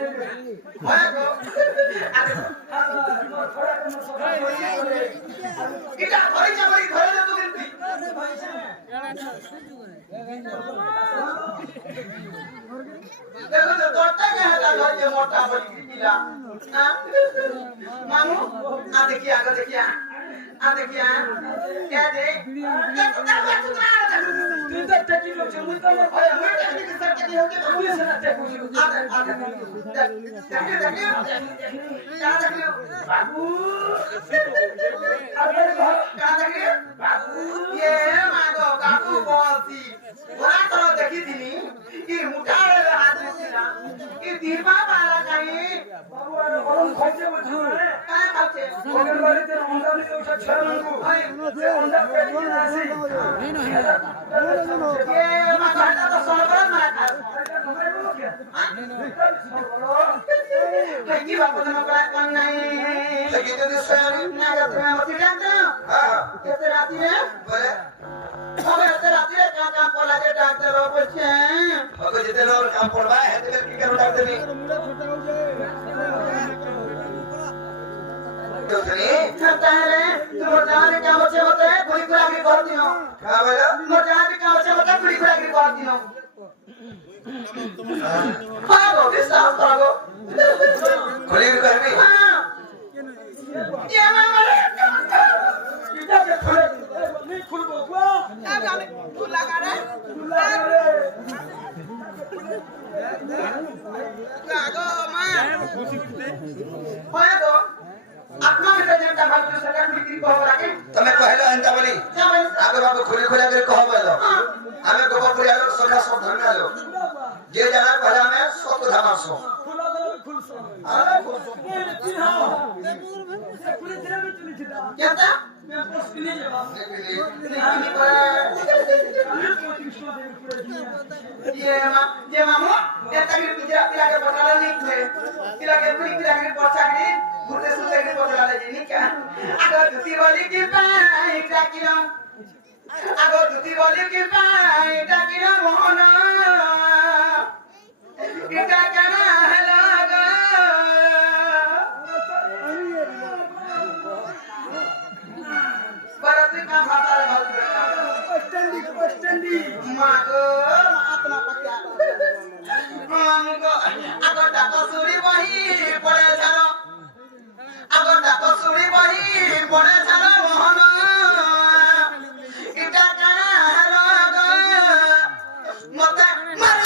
হয় গো এটা ধরে যাবি ধরে না তো কিন্তু দেখো তো দরটা কে হালা ধরে মোটা বলি কিলা মামু देखिए आ देखिए क्या दे तू तो टकी लोग मुझ को भाई मैं टकी के सर के होके पुलिस ना थे आ क्या देखियो बाबू अरे क्या देखियो बाबू ये मागो काकू बोलती बड़ा करो देखी थी कि मुठाए हाथ में ना कि दीपा मारा कहीं बाबू अरे कौन खोजे मुझे काय खाते कोकर वाले ते अंडा नहीं उठा छरंगू भाई ये अंडा पे नहीं आसी ये माथा तो सोलबर ना खा की बात तो मैं कौन नहीं लगी तो दिसरी ना करते हैं मत जानते हां कितने राती में बोले अबे इतने राती में काम पड़ा के डॉक्टर बाबू छे अगर जितने लोग काम पड़वा है तो की करो डॉक्टर नहीं मुड़ा छोटा हो जाए मोटाने क्या बच्चे होते हैं पूरी खुराकी बहुत दिनों क्या बोला मोटाने क्या बच्चे होते हैं पूरी खुराकी बहुत दिनों भागो किस्सा भागो खुली खुराकी हाँ ये मामा इधर के खुले नहीं खुल बोलवा अब गाने खुल लगा रे लागो माँ भागो अपना के जनता बाबू सरकार बिक्री को हो रखे तमे कहलो अंता बोली आगे बाबू खुली खुला के कहो बोलो हमें गोपापुरिया लोग सखा सब धन लो जे जाना पहला में सत धमासो खुला दे खुल सो अरे खुल सो ये तीन हां से खुले तेरे में चली छिदा क्या था मैं बस के लिए जवाब ये मामू ये तक पिला के बताला नहीं थे पिला के पहुंचा के घुरते सुते के बताला जी क्या अगर दूती वाली की पाई डाकिना अगर दूती वाली की पाई डाकिना मोहना इटा कहना है लगा बराती का भाता है स्टैंडी मागो आत्मा पक्या मागो अगर डाको सुरी वही पड़े जानो अगर डाको सुरी वही पड़े जानो मोहन इटा कहना है लगा मते मर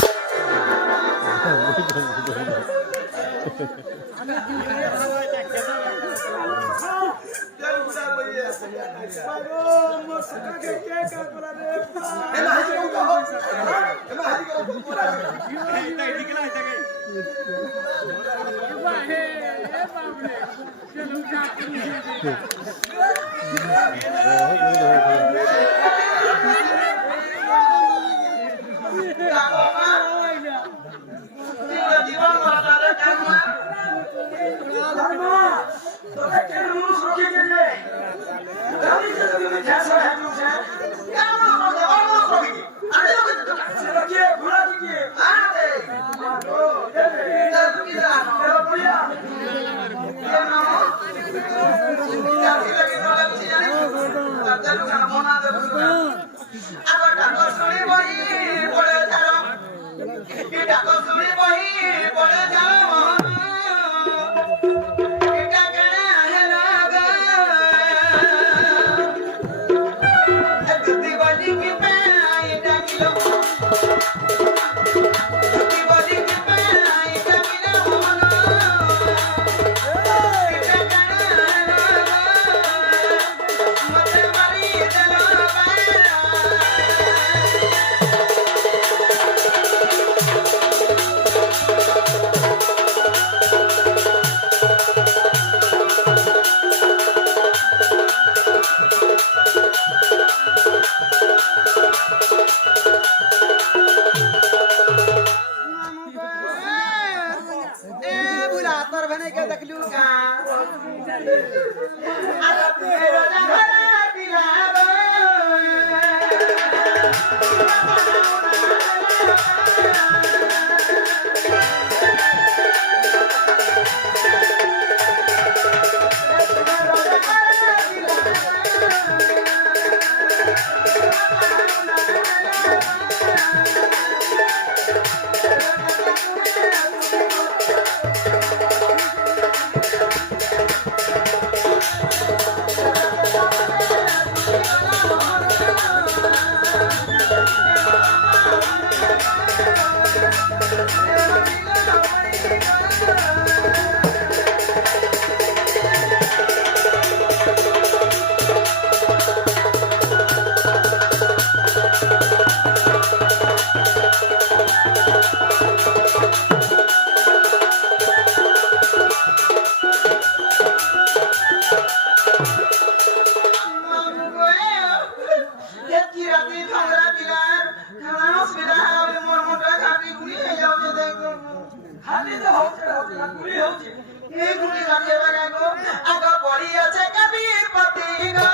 खाली तो होचे ना पूरी होचे ये गुड़ी गाने वाला को आगा पड़ी আছে कबीर पति गो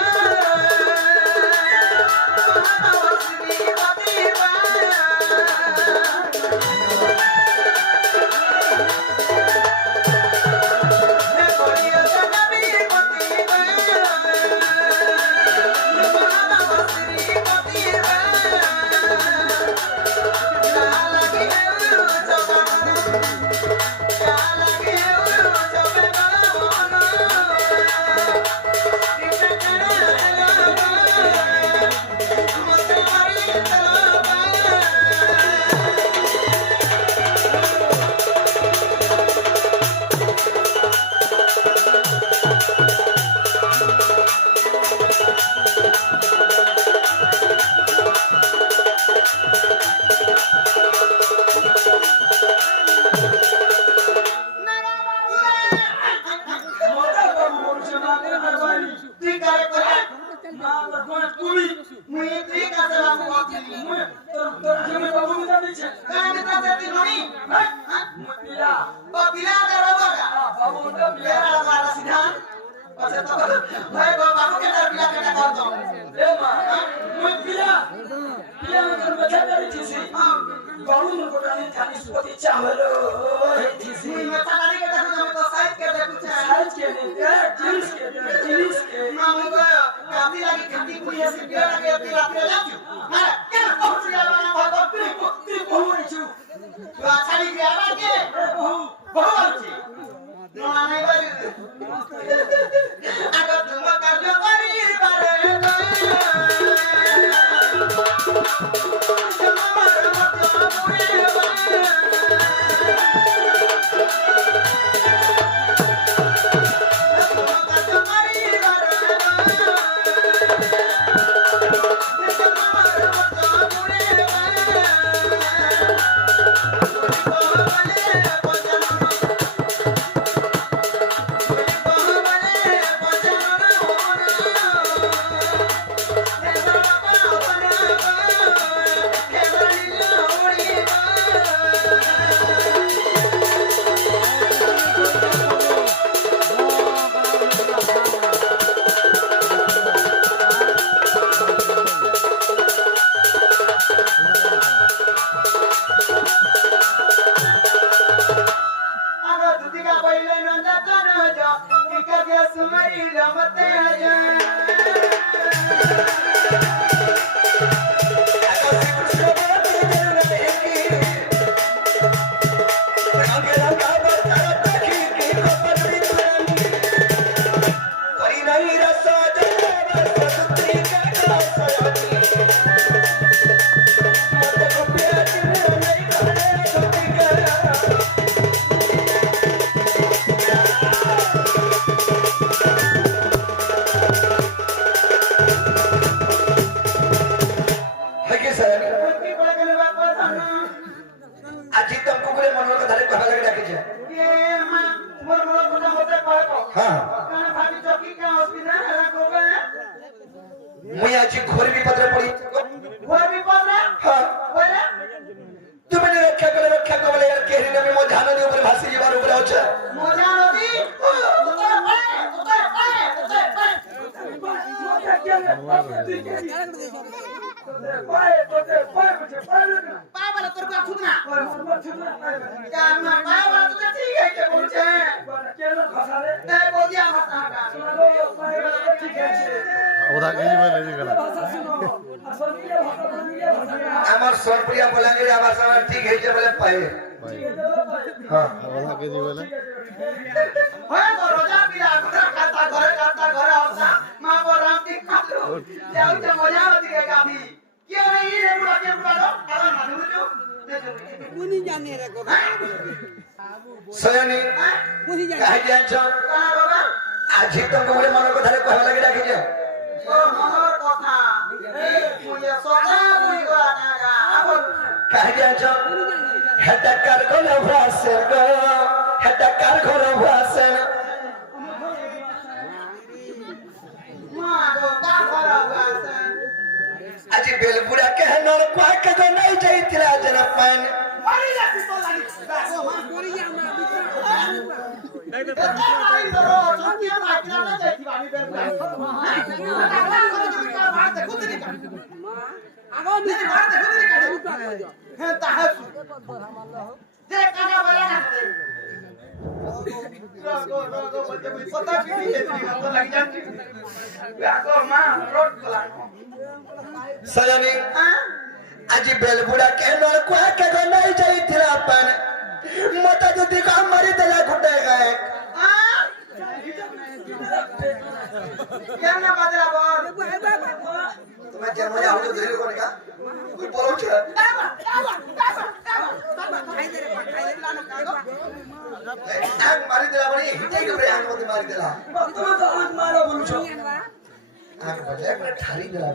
श्री पति আমার সরপ্রিয়া বলাঙ্গির আবার সবার ঠিক হয়েছে বলে পায়ে হ্যাঁ ওলা কে দি বলে হয় তো রোজা পিলা কাটা ঘরে আসা মা বরামতি খালো যাও যে মজা দিকে গাবি কি রে এই রে বুড়া কে বুড়া আর মানুষ কোনি জানে রে কথা সয়নি কোনি জানে কাহে জানছ বাবা আজি তো বলে মন কথা কহবা লাগি ডাকি যা ও মনের কথা এই মুয়ে সদা মুই গানা আবল কাহে জানছ হেটা কার গলা ভাসে গো হেটা কার ঘর ভাসে মা গো কার ঘর ভাসে আজি বেলপুরা কেহনর কোয়া কে গো নাই যাইতিলা জনা পান মারি যাতি তো লাগি বাস মা করি যা सजनी আজি বেলবুড়া কেন কুয়াকে নাই যাইছিল পান মত যদি কাম মারি দেলা ঘুটে গায় কেন বাজরা বল তুমি যে মজা হলো ধরে কোন কা তুই বলো কি আগ মারি দেলা বলি হিটাই করে আগ মতে মারি দেলা তুমি তো আগ মারো বলছো আগ বলে একটা ঠারি দেলা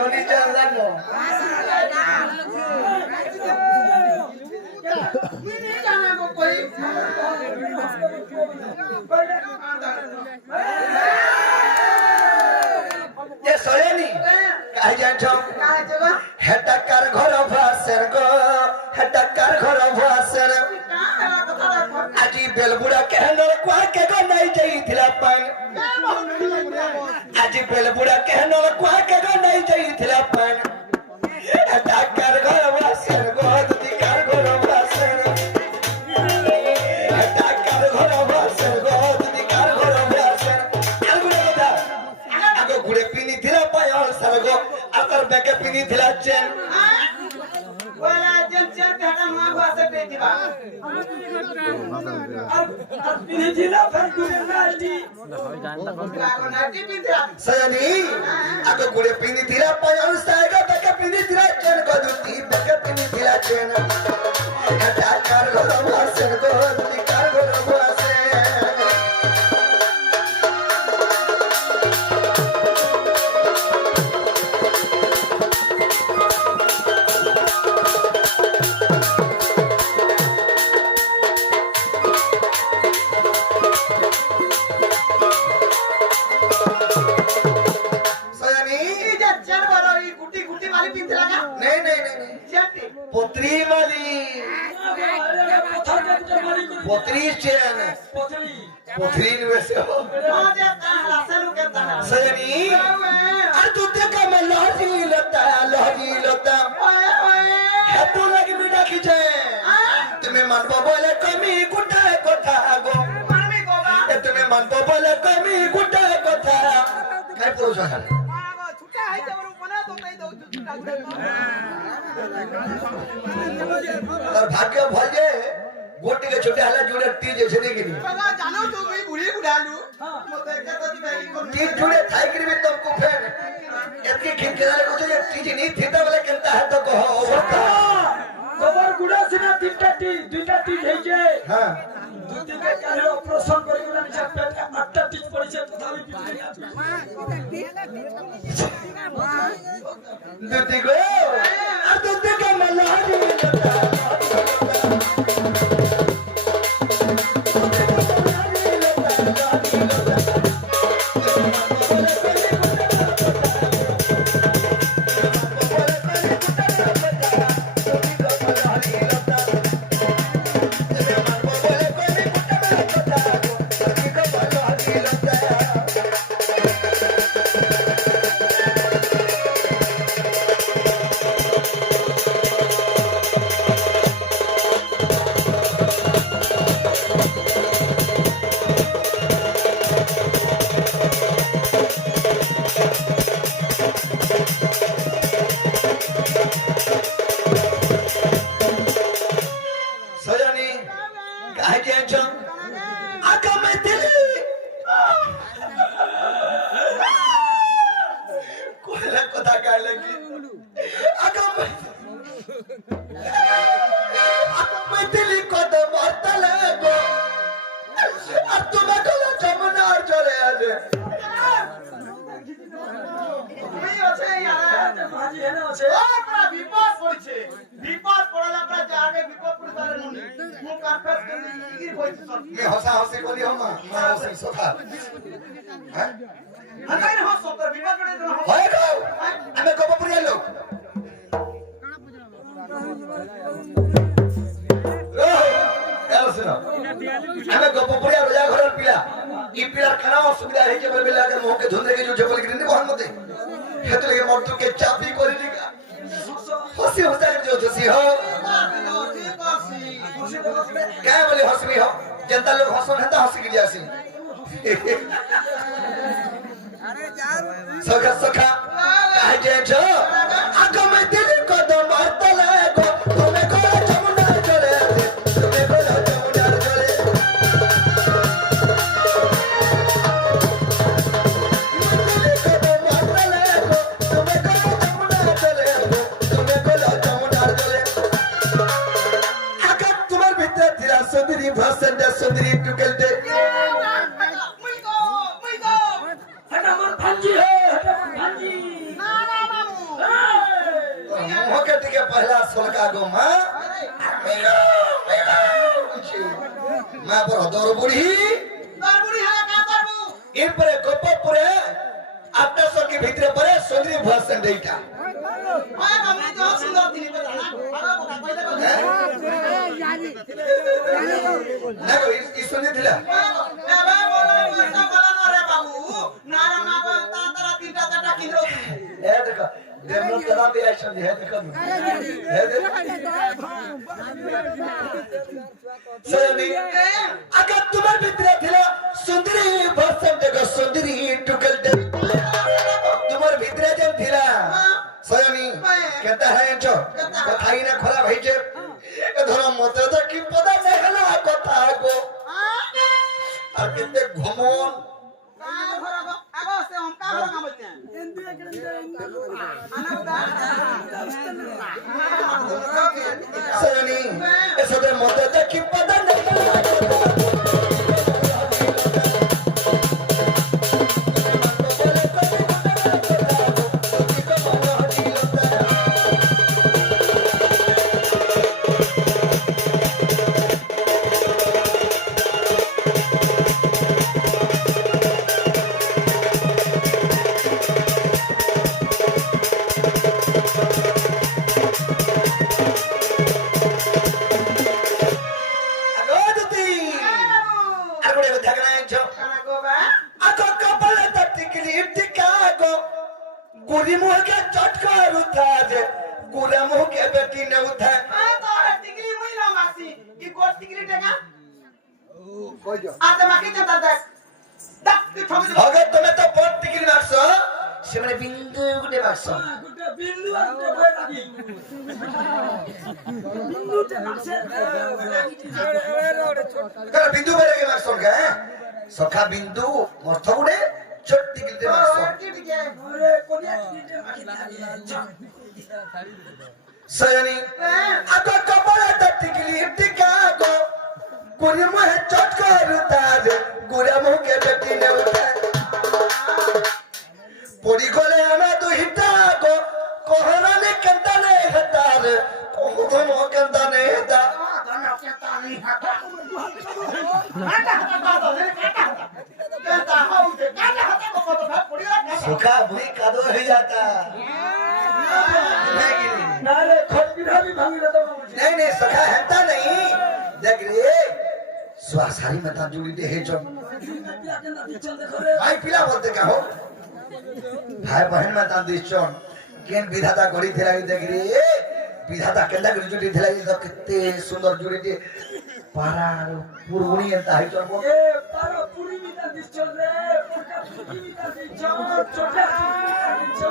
Moni jalan no. Ini jangan kau koi. Ye soya ni. Kah jangan. Kah jangan. Hetakar ghor bhasan go. Hetakar ghor bhasan. Aji belbuda kehnor kwa ke go nai jai thilapan. আজি বেলবুড়া কেন কুয়াকে নাই যাইছিল পান ডাকার ঘর বাসের গদি কার ঘর বাসের ডাকার ঘর বাসের গদি কার ঘর বাসের আলগুড়া কথা আগে গুড়ে পিনি দিলা পায় সরগ আতর বেকে পিনি দিলা চেন ওলা চেন চেন কাটা মা বাসে পেতিবা আর পিনি দিলা ফর গুড়ে নাটি सजनी आगे गुड़े पिनी थिला पयन सागा बका पिनी थिला चेन गदुती बका पिनी थिला चेन हटा कर घर वासन गो दुती कर घर वासे पोत्री वाली पोत्री चेन पोत्री वैसे हो सजनी अरे तू देखा मैं लहजी लता है तू लगी मीठा खींचे तुम्हें मन को बोले कमी गुटा कोठा गो तुम्हें मन को बोले कमी गुटा कोठा काय पुरुष आहे तर भाग्य भले गोटी के छोटे हला जुड़े तीज जैसे नहीं गिरी जानो तो मैं बुढ़ी बुढ़ालू मते कहता थी भाई तीज जुड़े थाई गिरी में तुमको फेर इतनी खिलखिलाने को चाहिए तीज नहीं थीता वाले कहता है तो कहो होता खबर गुड़ा से ना तीनटा तीज है जे हां दुती के काले ऑपरेशन करी गुड़ा निचा पेट का आठटा तीज पड़ी से तथापि दुती को और दुती का मल्लाजी हेतु के मर्दू के चापी कोरी निका हसी हो जाए जो खुशी हो क्या बोले हंसमी हो जनता लोग हंसन है तो हंसी की जासी सखा सखा कहे जे जो आगो में दिल को दो मारता लगो तुम्हें को जमुना चले तुम्हें को जमुना चले सुंदरी भाषण दे सुंदरी टुकल दे हटा मन भांजी है हटा मन भांजी मोके टिके पहला सोलका गो मां मां पर दर बुढ़ी है का करबू इन पर गोपपुरे अपना सो के भीतर परे सुंदरी भाषण देटा ओए कमली तो सुंदर दिनी पे जाना आगा को पहले को ना को इस सुने थिला ए बे बोलो पैसा गला न रे बाबू नारा मा को तांतरा तीनटा चारटा किलो ए देखो देवनो कला भी ऐसा है देखो है सनी अगर तुम्हारे भीतर थिला सुंदरी भाषण देखो सुंदरी टुकल दे तुम्हारे भीतर जन थिला सयनी कहता है जो कथाई ना खरा भाई जे धर मते तो कि पता नहीं हला कथा को और कितने घुमोन आगो से हम का काम बोलते हैं आना बता सयनी ऐसे तो मते तो कि पता नहीं हला कथा गुरी मुंह के चटकार उठा जे गुरा मुंह के बेटी ने उठा आ तो टिकली मुई ना मासी की कोट टिकली टेका कोई जो आते माकी चता देख दक की ठोक दे अगर तुम्हें तो बहुत टिकली मारसो से मैंने बिंदु गुडे मारसो गुटे बिंदु आते बोल लगी बिंदु ते मासे कर बिंदु बेरे के मारसो के सखा बिंदु मर्थ गुडे चोट टिकली दे मारसो टिकली अरे कोनिया टिकली माकी सयनी अगर कपड़ा तो टिकली टिका को गुरी मुंह चटकार उठा जे गुरा मुंह के बेटी ने उठा पड़ी गले हमें तो हिटा को कोहरा ने कंता ने हटा रे कोहरा ने कंता ने हटा सुखा बुरी कादो हो जाता नारे खटपिटा भी भांगी रहता नहीं नहीं सुखा हटा नहीं देख रे स्वासारी में ता जुड़ी दे है जो भाई पिला बोलते क्या हो भाई बहन में ता दिशोन केन विधाता गड़ी थिला देख रे विधाता केला गड़ी जुड़ी थिला तो कितने सुंदर जुड़ी थी पारार पुरगुणी एंता है जो ए पारो पूरी भी ता दिस रे पुरका पूरी भी ता दिस छोटा दिस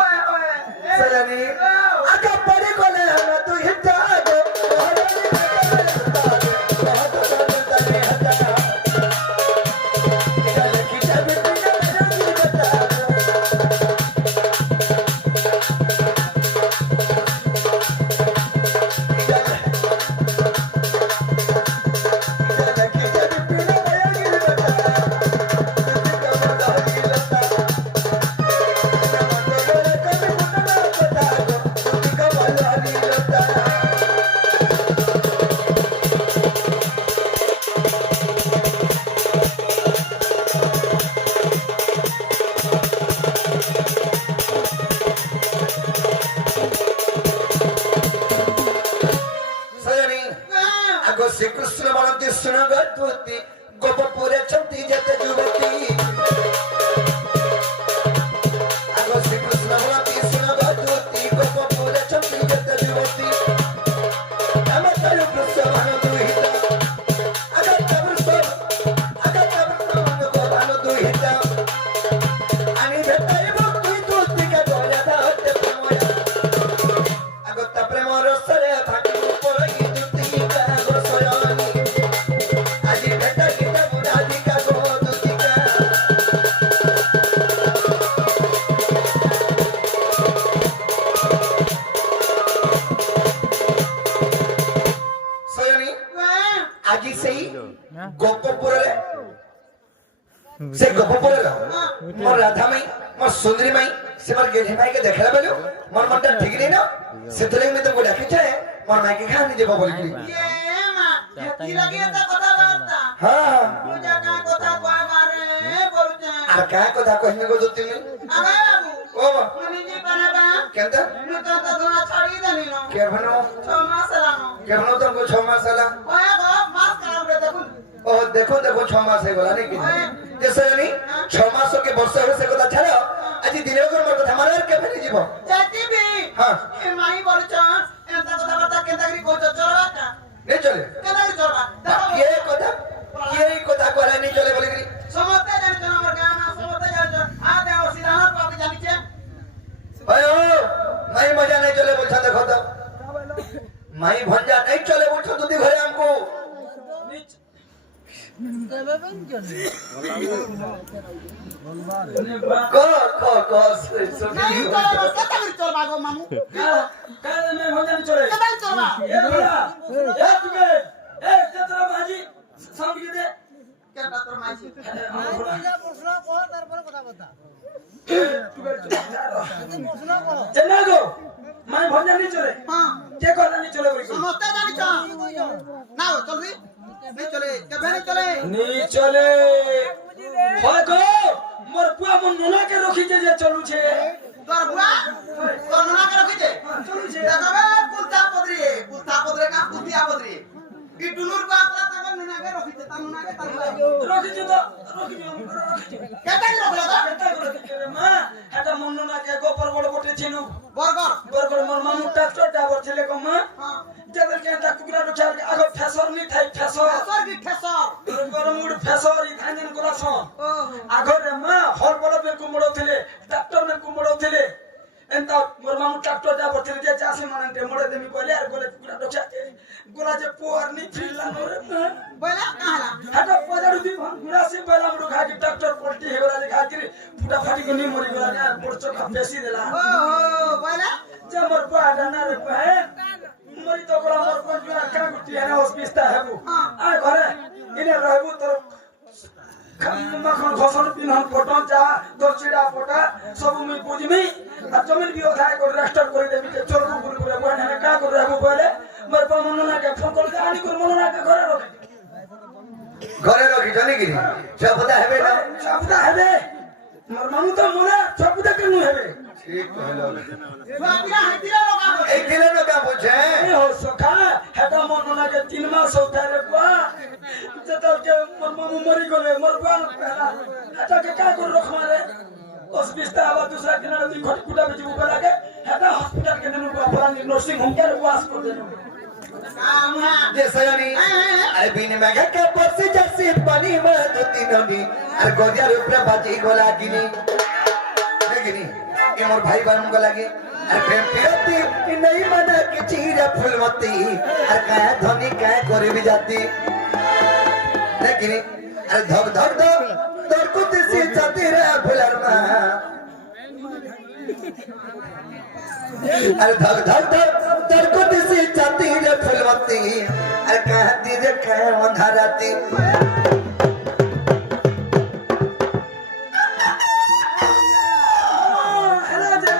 ओए ओए सजनी आका पड़ी कोले हम तू हिटा दो मोर सुंदरी माई से मोर गेली माई के देखला बेलु मोर मनटा ठीक नहीं ना सेतले में तुमको डाके छे मोर माई के खानी देबो बोलकी ये मां हेती लगी त कथा बार्ता हां पूजा का कथा कोआ मारे बोलते আর কা কথা কইনে গো তুমি আগে বাবু ও মা মনি জি পারাবা কেনতা नु तो তোরা ছাড়ি দেনি না কে ভানো 6 মাস লানো কে ভানো তোমাকে 6 মাস হলা ওয়া গো মাস কাম রে দেখুন ও দেখো দেখো 6 মাস হয়ে গলা নাকি যেসে জানি 6 মাস কে বর্ষ হয়ে সে কথা ছাড়ো আজি দিনে করে মোর কথা মারার কে ফেনি জীব যাতি বি হ্যাঁ এ মাই বলছ এত কথা বার্তা কেনতা করি কইছ চলবা নেই চলে কেনতা করি চলবা কে কথা কে কথা করাই নেই চলে বলি করি সমস্তে জানিছ আমার গাঁ না সমস্তে জানিছ আ দে ও সিধার পাবি জানিছে ভাই ও মাই মজা नहीं चले बोलछा देखो तो माई भंजा नहीं चले बोलछो तुदी घरे हमको को नहीं चलबा केता करी चलबा गो मामू কালে মে ভজন চলে केता चलबा এ বড়া এ তুমি এ তেতরা ভাজি সামনে দে কেতা তোর মাইছি চেনা গো মানে ভজন নি চলে हां কে কথা নি চলে বলি সমস্তে জানিছ না চলবি नहीं चले কেবে नहीं चले নি চলে হয় গো মোর পুয়া মন নোনা কে রখি যে চলুছে তোর বুয়া তোর না के रखिছে চলুছে দেখবে কুলতা পদরে কা কুলতিয়া পদরে ই টুনুর বাপরা তাকে নুনা के रखिছে তা নুনা के তার রখিছে তো রখিছে কেতে রখলো তো কেতা রখিছে রে মা এটা মন নোনা কে গোপর বড় বটে ছিল বর্গর বরগর মোর মামু ট্রাক্টর ড্রাইভার ছিলে গো মা हां যেদের কে তা কুকুরা রখার আগে ফেসর নি থাই ফেসর ফেসর কি ফেসর গরম মুড ফেসর ই ধানন গুলা সন ओहो আগরে মা হল বড় বে কুমড়ো থিলে ট্রাক্টর মে কুমড়ো থিলে এন্তা মোর মামু ট্রাক্টর ড্রাইভার থিলে যে চাষি মানতে মোড়ে দেমি বলে আর বলে কুকুরা রখাতে গোলা যে পোয়ার নি ফিরলা রে মা बोला काला হাটা পজাড়ু দি গুড়া সে বেলা মুড় খা কি ট্রাক্টর পলটি হে গলা খা কি ফুটা ফাটি গনি মরি গলা আর পড়ছ খা বেশি দেলা ओहो बोला যে মোর পাটা না রে পাহে মরি তো গলা মোর কোন জুয়া কা গুটি হেনা হসপিস্তা হেবু আ ঘরে ইনে রহবু তোর মাখন ঘসন পিনন ফটন যা তোর চিড়া ফটা সব মুই বুঝমি আর জমিন বিও খায় করে রেস্টার্ট করে দেবি যে চলবু করে করে বনে কা করে রাখবো বলে মোর পা মননা কে ফোন করে আনি করে মননা কে ঘরে রখে ঘরে রখি জানি কি সবটা হবে না সবটা হবে মোর মামু তো মনে সবটা কেন হবে ঠিক হলো বাপিরা হাতিরা লগা এই দিলে না কা বুঝে এই হো সখা হেটা মননা কে 3 মাস হতারে কোয়া যেতল কে মোর মামু মরি গলে মোর বান পেলা এটা কে কা করে রখমারে হসপিটাল আবার दूसरा किनारे दी खटकुटा में जीव लागे हेटा हॉस्पिटल के नेनु पुरानी नर्सिंग होम के वास कर दे कामहा যে সয়নি আরে বিন মেঘা কে পরসি জাসি পানি মে দুতি নদী আর গদিয়ার উপরে বাজি গলা গিনি দেখিনি এ মোর ভাই বানম গলা লাগে আর প্রেম পিয়তি নাই মানা কি চিরা ফুলমতি আর কায়া ধনি কায়া করবি জাতি দেখিনি আরে ধক ধক ধক তোর কুতি সি জাতি রে ফুলার মা अरे धक धक धक तर को दिसी जाती रे फुलवती अरे कहती रे कह अंधाराती हेला जे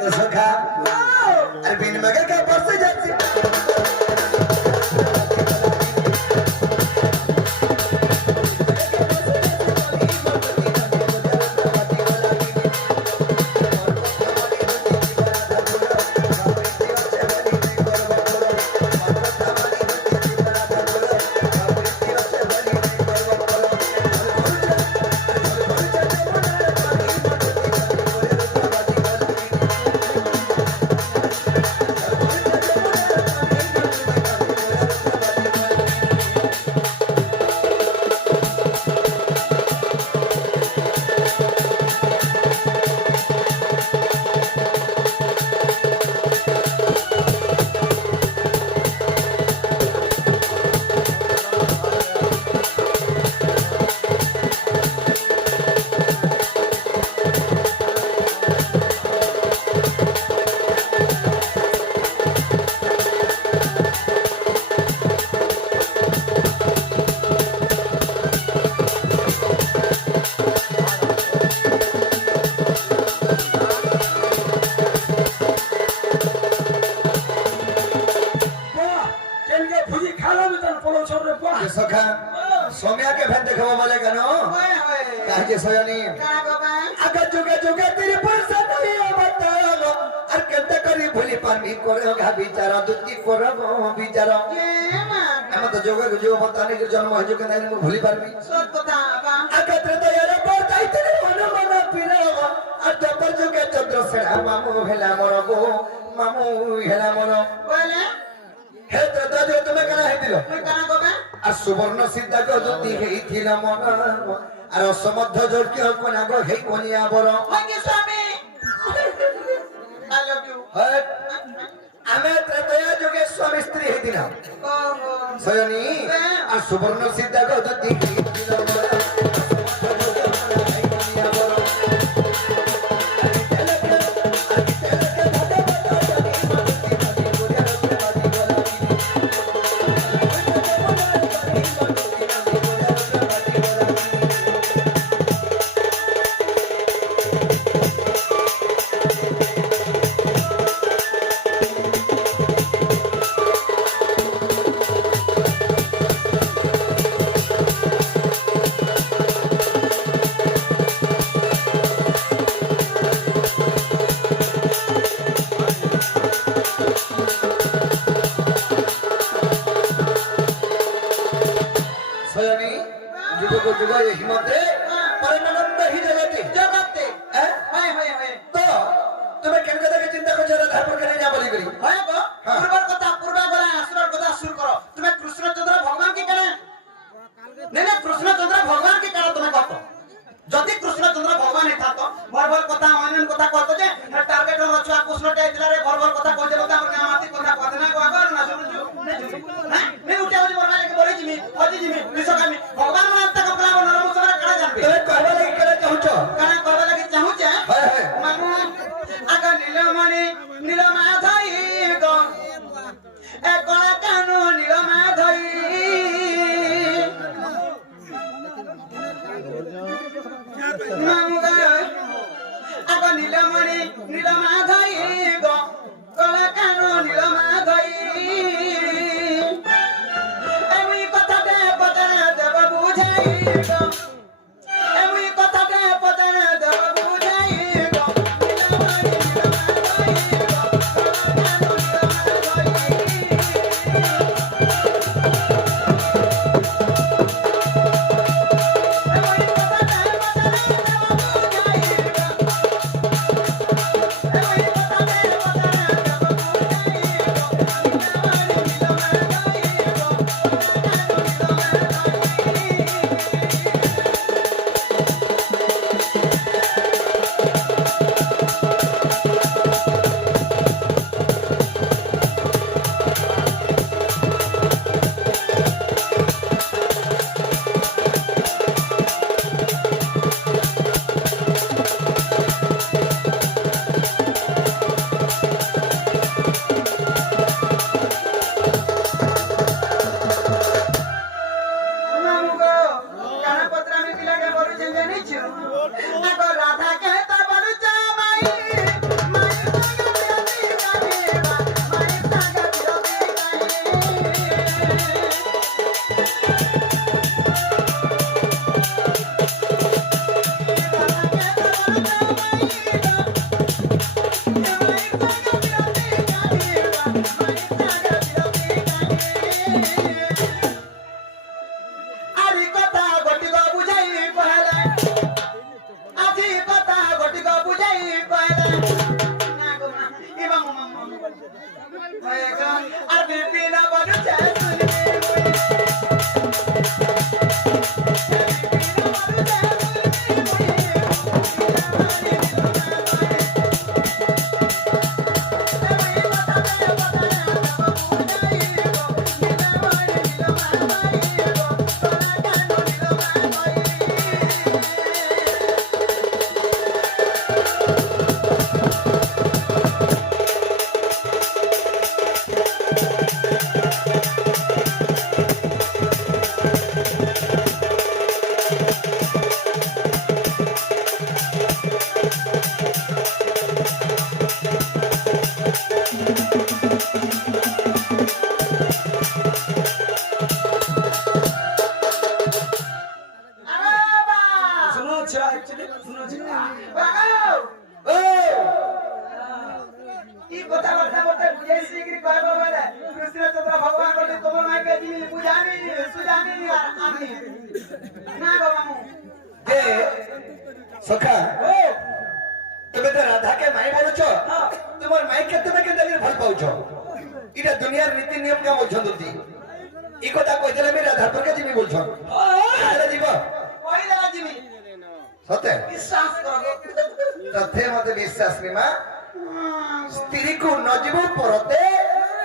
तो सखा अरे बिन मगे का परसे जाती যে সয়নি কানা গোবা আগে যুগে যুগে তিরি পয়সা নাই অবতার আর কেতে করি ভুলি পারবি করে গা বিচার দুটি করব বিচার এ মা আমি তো যোগে যোগ বতানে কি জন্ম হইছো কেন আমি ভুলি পারবি সত কথা বা আগে ত্রেতয়ারে বর্তাই তিরি মন মন পিরা আর তপর যুগে চন্দ্র সেরা মামু হেলা মর গো মামু হেলা মর বলে হে ত্রেতয়া যুগে তুমি কেন হইতিল তুই কানা গোবা আর সুবর্ণ সিদ্ধা গতি হেইছিল মন আর অসমর্থ যোগ্য কোনা গো হেই কোনিয়া বড় ওই কি স্বামী আই লাভ ইউ হট আমি ত্রেতয়া যুগে স্বামী স্ত্রী হইতিলাম ওহো সয়নি আর সুবর্ণ সিদ্ধা গতি হেইছিল মন সয়নি যুগ যুগ হিমতে পরমানন্দ হি জগতে জগতে হ্যাঁ হয় হয় হয় তো তুমি কেন কথা চিন্তা করছো রে ধারপুর কেন যা বলি করি হয় গো হ্যাঁ। পূর্বর কথা পূর্বা গলা আসুরর কথা আসুর করো তুমি কৃষ্ণচন্দ্র ভগবান কি কেন নেনে কৃষ্ণচন্দ্র ভগবান কি কেন তুমি কত যদি কৃষ্ণচন্দ্র ভগবান থাকতো ভর ভর কথা অনেন কথা কত যে টার্গেট রচুয়া কৃষ্ণটা দিলা রে ভর ভর কথা কইতে বলতে আমার গামাতি কথা কথা না কো আগর না শুনুছু হ্যাঁ নে উঠে হই বরমা লাগে বলি জিমি হজি জিমি বিশ্বকামি ভগবান মানে তা কপলা নরম সরা কাড়া জানবে তুমি কহবা লাগি কেন চাহুছো কানা কইবা লাগি চাহুছে হ্যাঁ হ্যাঁ মানু আগা নীলমণি নীলমা ধই গো এ কলা কানু নীলমা ধই মামুগা আগা নীলমণি নীলমা ধই গো কলা কানু নীলমা ধই এমনি কথা দে বদনা দেব বুঝাই গো এমনি কথা দে বদনা দেব বুঝাই গো নীলমণি নীলমা ধই গো কলা কানু নীলমা ধই সখা ও তুমি তো রাধাকে মাই বলছ তোমার মাইকে তুমি কেন ভাল পাউছ এটা দুনিয়ার নীতি নিয়ম কা বলছ তুই এই কথা কইলে আমি রাধাপুরকে যিমি বলছ আরে জীব কই দেলা জিমি সতে বিশ্বাস করো তথে মতে বিশ্বাস নি মা স্ত্রী কো নজিব পরতে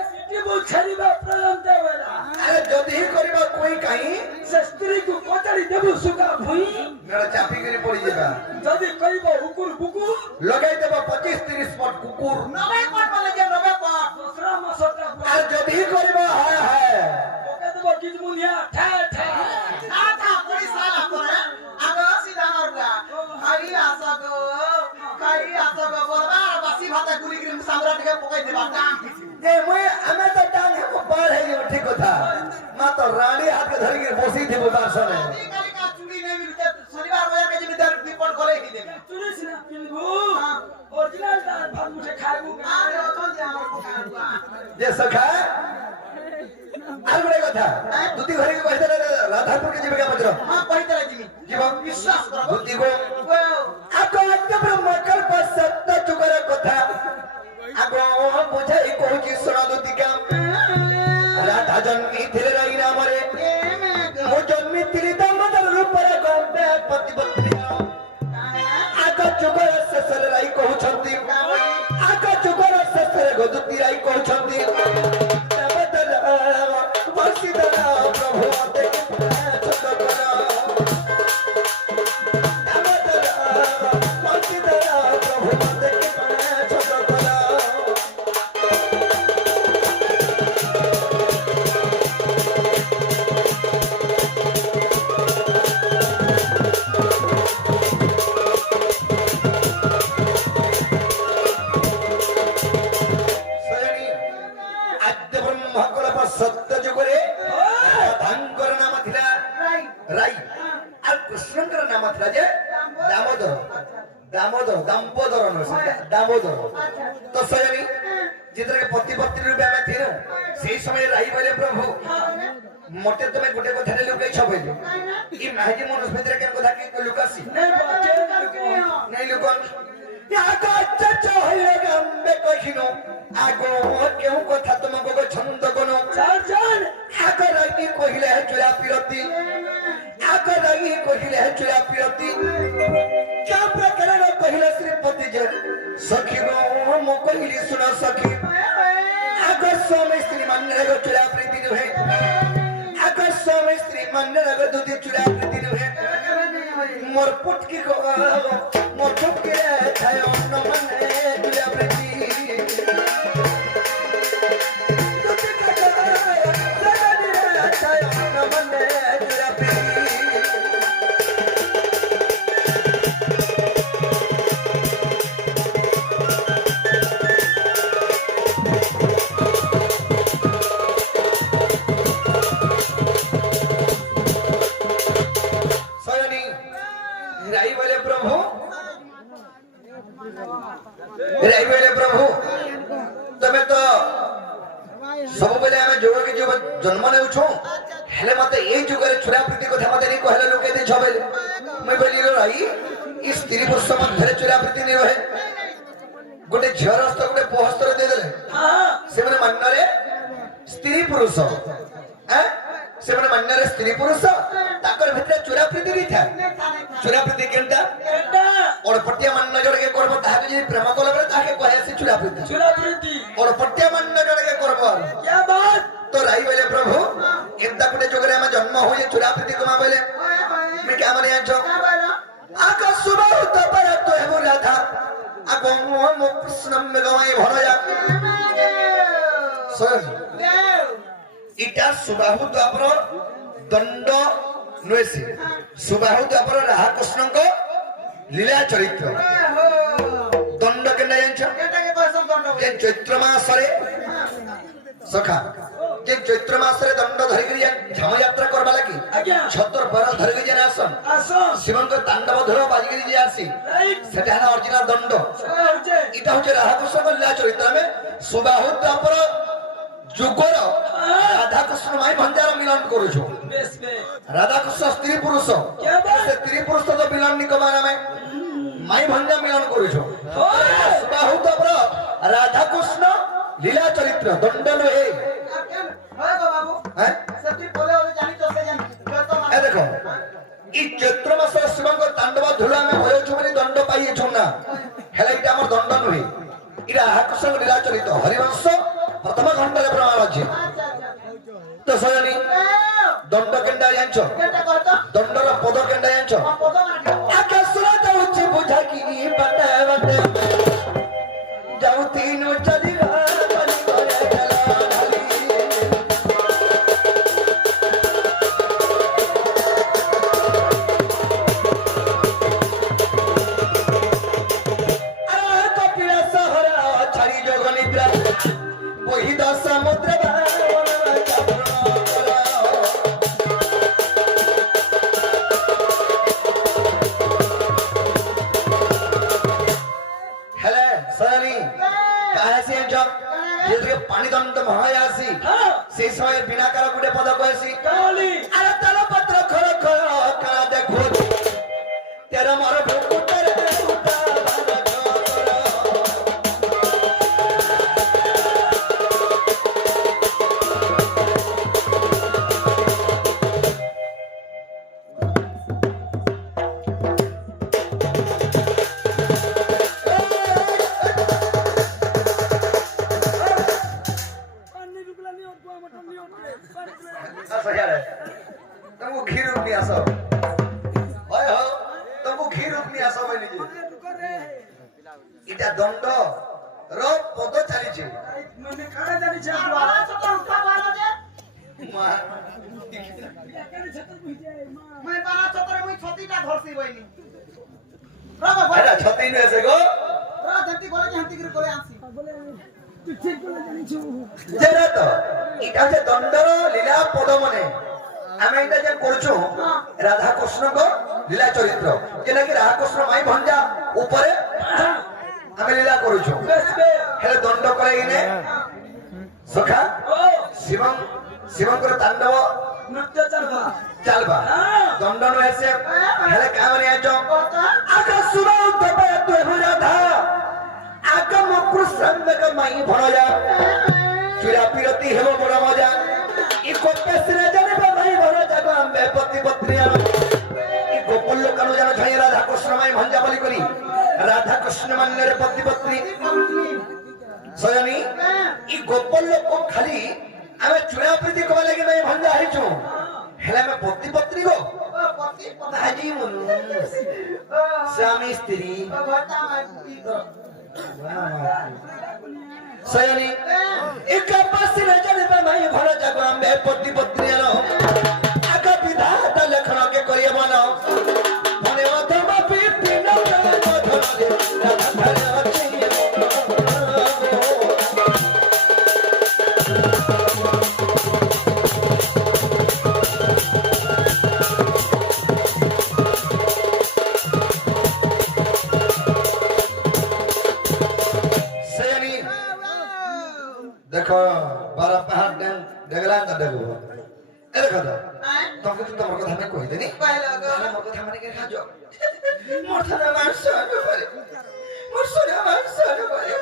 সিটি বল ছাড়িবা প্রাণ দেবেলা আরে যদি করিবা কই কাই সে স্ত্রীକୁ କଚାଡ଼ି ଦେବୁ ସୁଗା ଭୁଇଁ মেরা চাপি করে পড়ি যাবা ଯଦି କହିବ ହୁକୁର ବୁକୁର লগাই দেব 25-30 স্পট কুকুর নবে কোট বলে যে নবে কোট ଦଶରା ମାସଟା আর যদি করিবা হায় হায় ପକେଇ ଦେବ କିଜମୁନିଆ ଠା ଠା না তা পুরি সালা করে আগো সিধা নরগা খাই আসগো বলবা বাসি ভাতে গুলি গিরি সামরা টিকে পকাই দেবা দাম কিছু যে মই আমি তো ডাং হে পার হে যাও ঠিক কথা মা তো রানী হাতে ধরি করে বসি থিব তার সামনে এই কালি কা চুড়ি নেই মিলতে শনিবার বাজার কে জিমি তার রিপোর্ট করে হি দেবে ଚୁଡ଼ି ସିନା ପିନ୍ଧିବୁ ଅରିଜିନାଲ ଟା ଭାତ ମୁଠେ ଖାଇବୁ আরে অতন যে আমার পকাড়ুয়া যে সখা আর বড় কথা দুটি ঘরে কইতে রাধাপুর কে জীবিকা পত্র হ্যাঁ কইতলা জিমি জীব বিশ্বাস করো দুটি গো আগো একদম ব্রহ্মকল पर सत्य चुकर কথা আগো বুঝাই কইছি শোনা দুটি কাম রাধা জন্মি ধীরে রই নামরে মো জন্মি তিরি দামোদর রূপরে গম্বে পতিপত্নী আগো চুকর শেষরে রাই কହୁଛନ୍ତି আগো চুকর শেষরে গদুতি রাই কହୁଛନ୍ତି দেবদল বর্ষিদল প্রভু দেখি ছোট কর দেবদল বর্ষিদল প্রভু দেখি ছোট কর আদ্য ব্রহ্মকল पर सत्य जुगरे राधांकर नाम थिला राई আর কৃষ্ণଙ୍କର নাম ଥିଲା যে দামোদর দামোদর নয় দামোদর তো সয়নি যেটাকে পতিপত্নী রূপে আমি থিলু সেই সময় রাই বলে প্রভু মতে তুমি গোটে কথা লুকাইছ বলে এই মাঝি মনুষ ভিতরে কেন কথা কি লুকাছি নে বাচে নাই লুকন আগো চচ হইলে গম্বে কহিনো আগো কেউ কথা তোমাকে ছন্দ কোন চার চার আগো রাগি কহিলে চুরা পিরতি আগো রাগি কহিলে চুরা পিরতি क्या प्रकार कहिला श्रीपति जे सखी गो मो कहिली सुन सखी আগো स्वामी स्त्री मन रे चुरा प्रीति नुहे আগো स्वामी स्त्री मन रे दुदी चुरा प्रीति नुहे मोर पुटकी को मोर पुटकी छायो न मन चुरा प्रीति दुदी का सगनी छायो न मन चुरा प्रीति सयनी राई बोले प्रभु तमे तो सब बेले आमे जोग के जो जन्म नेउछो हेले मते ए जुगरे छुरा प्रीति कथा मते नहीं कहले लोके दे छबेले मैं बोली रो राई ई स्त्री पुरुष मध्य छुरा प्रीति नहीं रहे गोटे झियर हस्त गोटे पोहस्तर दे देले हां से माने मानरे स्त्री पुरुष हैं से माने मानरे स्त्री पुरुष ताकर भितरे छुरा प्रीति नहीं था छुरा प्रीति केनता एटा और पट्टिया मन नजर के करबो ताके जे प्रेम कोलबरे ताके कहे से छुरा प्रीति चुरा प्रीति और पट्टिया मन नजर के करबो क्या बात तो राई बोले प्रभु एंता कुटे जोगरे में जन्म होए छुरा प्रीति को बोले मैं क्या माने आछो आका सुबह तो पर तो है बोला था आको मो कृष्ण में गवाई भरया सर इटा सुबाहु द्वापर दंड नुएसी सुबाहु द्वापर राहा कृष्ण को लीला चरित्र दंड के नहीं जानछ चैत्र मासरे सखा जे चैत्र मासरे दंड धरि के झम यात्रा करबा लागी आज्ञा छतर पर धरि के जने आसन आसो शिवन को तांडव धर बाजी के जे आसी राइट सेटा है ओरिजिनल दंड होचे इटा होचे राहा कृष्ण को लीला चरित्र में सुबाहु द्वापर जुगर राधा कृष्ण माई भंडार मिलन करू छो बेस बे राधा कृष्ण स्त्री पुरुष क्या बात? से स्त्री पुरुष तो मिलन नहीं कमाना में মাই ভঞ্জা মিলন করেছ বাহু তব্র রাধা কৃষ্ণ লীলা চরিত্র দণ্ড নহে হয় গো বাবু হ্যাঁ সেটি বলে ওরে জানি তো সে জানি এ দেখো এই চৈত্র মাস শিবঙ্গ তাণ্ডব ধুলা আমি হয়েছু বলে দণ্ড পাইয়েছু না হেলে এটা আমার দণ্ড নহে এটা রাধাকৃষ্ণ লীলা চরিত্র হরিবংশ প্রথম খণ্ডরে প্রমাণ আছে আচ্ছা আচ্ছা তো সজনী দণ্ড কেন্দ্র জানছ কেটা করত দণ্ডর পদ কেন্দ্র জানছ পদ মানে আকাশরা যাଉଛି বুঝা কি বাটে বাটে যাও তিনু চলি গালি করে চলা ঢালি আরে কপিলা সহরা ছাড়ি যোগ নিদ্রা বহি দশ সমুদ্র হেলে সজনী কাহাসি জব যেদিকে পানি দণ্ড মহায়াসি সেই সময় বিনাকার গুটে পদ কয়েছি কালি আরে তাল পত্র খর খর কানা দেখো তের মর ভুকুটারে উঠা ভালো চোর পানি রুকলা নি ওর মটন নি ওর আসো ইয়ারে তুমি ঘি রূপ নিয়ে আসো হয় হো তুমি ঘি রূপ নিয়ে আসো বলি যে করে এটা দণ্ড র পদ চালিছে মানে কাড়া জানি ছে বাবা ছোট উঠা বাড়া যে মা একারে ছেত বুঝে মা মই বাড়া ছোটরে মই ছতিটা ধরছি বইনি রাবা ভাই এটা ছতি নেছে গো রা জেন্তি করে জেন্তি করে আনছি বলে তুই ঠিক করে জানিছ যেটা তো এটা হচ্ছে দণ্ডর লীলা পদ মনে আমি এটা যে করছো রাধা কৃষ্ণ গো লীলা চরিত্র যেটা কি রাধা কৃষ্ণ মাই ভঞ্জা উপরে আমি লীলা করছো বেশ বে হেলে দণ্ড করে ইনে সখা ও শিবং শিবং করে তাণ্ডব নৃত্য চালবা চালবা দণ্ড নয়েছে হেলে কামনে আছো আকা সুবা তবে তুই রাধা আকা মকৃষ্ণ কে মাই ভরয়া চুরা পিরতি হেব বড় মজা ই কোপে সিরে জানে ভাই ভর জাগো আম্বে পতি পত্নী আর ই গোপল লোকানো জানো ছাই রাধা কৃষ্ণ মাই ভঞ্জা বলি করি রাধা কৃষ্ণ মান্যের পতি পত্নী সজনী ই গোপল লোক খালি আমি চুরা প্রীতি কবা লাগি মাই ভঞ্জা হইছু হেলে আমি পতি পত্নী গো পতি হাজি মনু স্বামী স্ত্রী ভটা মাই কি ধর সয়নি এক পাশে জানে ভাই ভর জাগো আম্বে পতি পত্নী আর আগা বিধাতা লেখনকে করিয়ে বানাও মনে অথবা পিপিন মধুরে রাধা ধরে আছে সয়নি দেখো বারা পাহাড় ডেগলা না ডেগো এ দেখো তো তোমাকে তো তোমার কথা আমি কই দেনি কইলো গো আমার কথা মানে কে খাজো মোর থানা মারছ আনো পারে মোর সোনা মারছ আনো পারে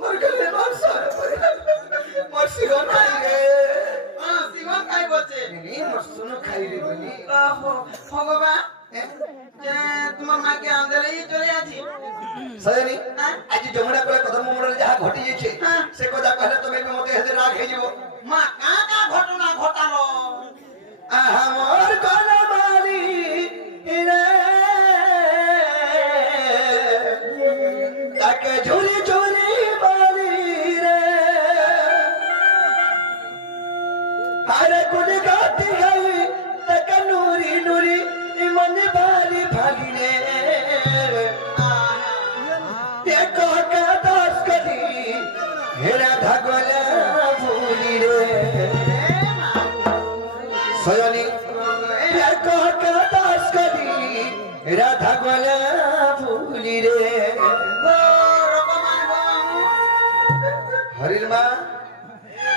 মোর গলে মারছ আনো পারে মোর সিগন খাই গে সিমন খাই বলছে নি মোর সোনা খাই রে বলি ভগবান যে তোমার মাকে আন্দারে চলে আছি সয়নি আজ যমুনা কোলে কথা মোমরে যাহা ঘটি যাইছে সে কথা কইলে তুমি মতে হেদে রাগ হই যাব মা কা কা ঘটনা ঘটালো আহা মোর কোন মারি রে তাকে ঝুরি ঝুরি মারি রে আরে কুড়ি গাতি গাই তাকে নুরি নুরি মনে ভালি ভালি রে দেখো কা দাস করি হেরা ধাগলা ভুলি রে সয়নি দেখো কা দাস করি রাধা গলা ভুলি রে রকমান বাবু হরির মা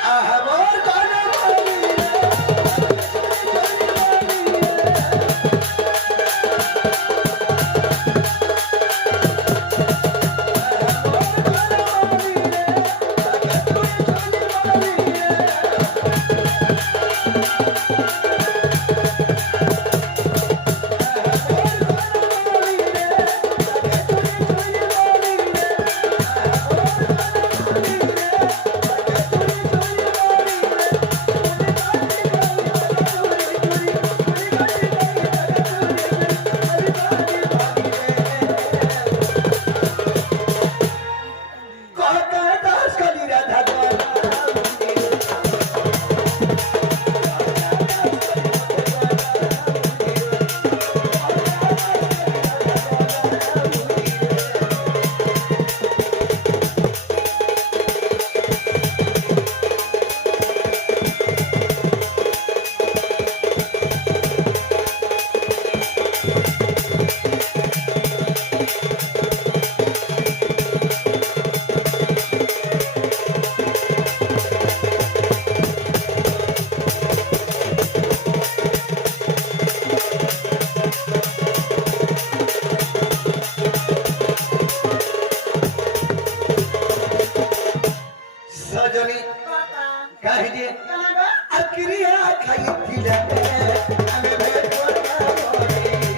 আহা মোর কোন মারি রে सजनी काहे जे अक्रिया खाइथिला आमे भेट करबी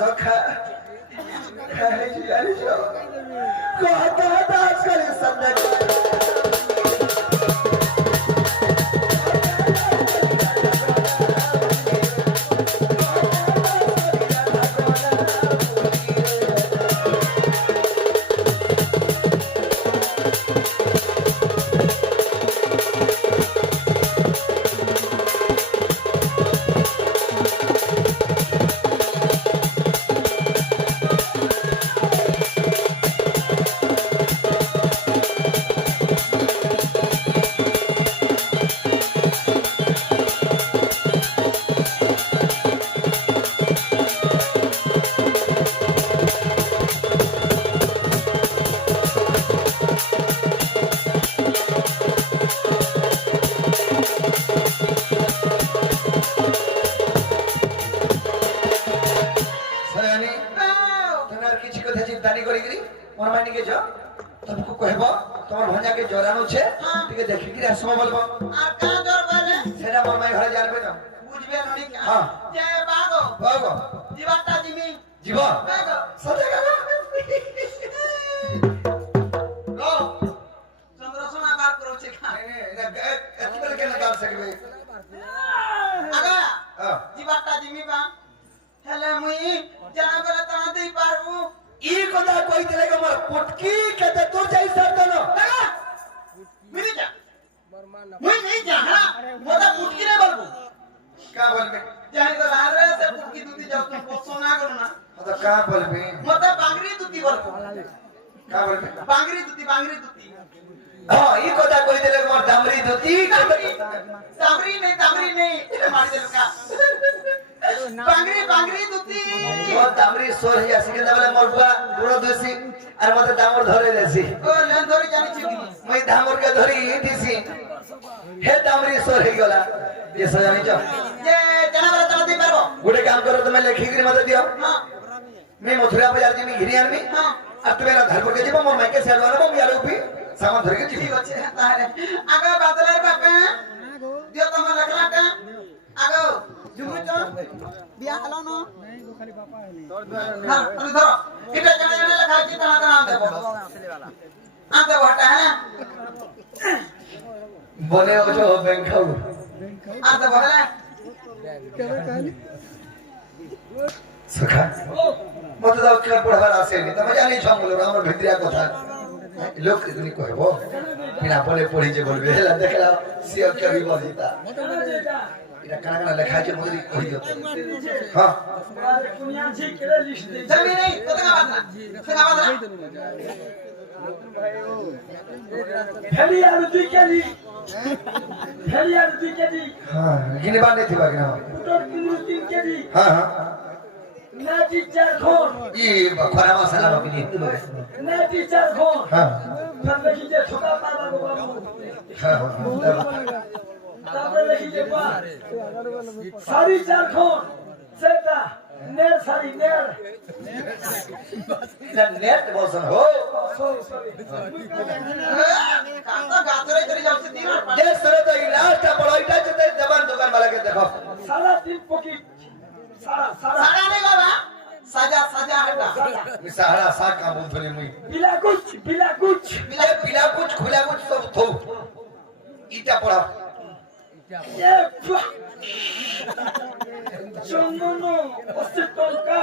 सखा काहे जे आली जो कहता आजकल सब तुमको कहबो तोर भंजा के जोरानो छे ठीक देखि कि आसमा बोलबो आ का जोर बोले सेना मोर माई घरे जानबे न बुझबे ननी का हां जे बागो बागो जीवाटा जिमी जीवा बागो सते गलो लो चंद्रसोना बात करो छे खा एत बेले के लगा सकबे आगा हां जीवाटा जिमी बा हेले मुई जना बेले ता देई पारबू ई कोदा कोई तेरे के मोर पुटकी के ते तोर जाई सब न मिली जा मुई नहीं जा हां मोदा पुटकी रे बोलबू का बोलबे जाई तो लारे से पुटकी दूती जाऊ तुम पोसोना करो ना तो का बोलबे मोदा बांगरी दूती बोलबू का बोलबे बांगरी दूती हां ई कोदा कोई तेरे के मोर दामरी दूती दामरी नहीं मार दे लुका बांगरी दूती ओ दामरी सोर हिया सिके दबले मोर बुआ गुरो दोसी और मते दामर धरे देसी ओ लेन धरी जानी छी मैं दामर के धरी दिसी हे दामरी सोर हे गला ये सजानी छ जे जना बरा तना दे पारबो गुडे काम करो तो मैं लेखी के मते दियो हां मैं मथुरा बाजार जी में घिरी आनमी हां अब तू मेरा धर्म के जीव मोर माइके सेलवाना मो यार उपी सामान धर के ठीक जीव अछि तारे आगे बादल रे बापे दियो तम लखला का आगे जुमु तो बिया हलो न नहीं गो खाली बापा है हां अरे धरो इटा जना लखा छी तना तना देबो आते हटा है बने हो जो बैंक खाऊ आते भले सखा मते दाव कर पढ़वार आसे नहीं तमे जानी छ मोर हमर भितरिया कथा लोग इतनी कहबो बिना पढ़े पढ़ी जे बोलबे हला देखला से कवि बजिता इरा काना लेखा जे मोदी कहि दियो हां दुनिया जी के लिस्ट दे जमी नहीं तो का बात ना सका बात फेलिया रुचि के जी हां गिने बात नहीं थी बाकी ना पुटर 3 के जी हां हां नाटी 4 खोन ई खरा मसाला बकिनी नाटी 4 खोन हां फिर देखी जे छोटा पाला को बाबू हां ताबे देखी जे बा सारी 4 खोन सेटा नेर सारी नेर नेट बोसन हो सॉरी काता गातरे करी जाऊ से 3 और जे सरे तो लास्ट पढ़ाईटा जते जबान दुकान वाला के देखो सारा 3 पॉकेट सारा सारा नहीं बाबा सजा हटा मिसाहरा सा का बोल थोड़ी मुई बिला कुछ बिला कुछ खुला कुछ सब थो इटा पढ़ा ये चंदन 80 टका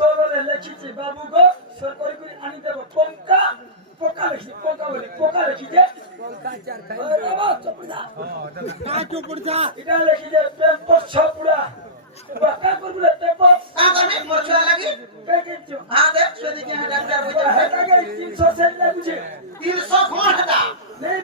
तोरे लेखिछि बाबू गो सरकारी করে আনি দেব পোকা বলি পোকা লিখি যে আরে বাবা চুপ যা এটা লিখি যে পেম্পর ছপুরা বাকা করবুলে পেম্পর কা করবি মোর ছুয়া লাগি কে কে চু হ্যাঁ দেখ সুদি কি ডাক্তার বুঝা হেটা কে 300 সেল লাগুছে 300 কোন হেটা नहीं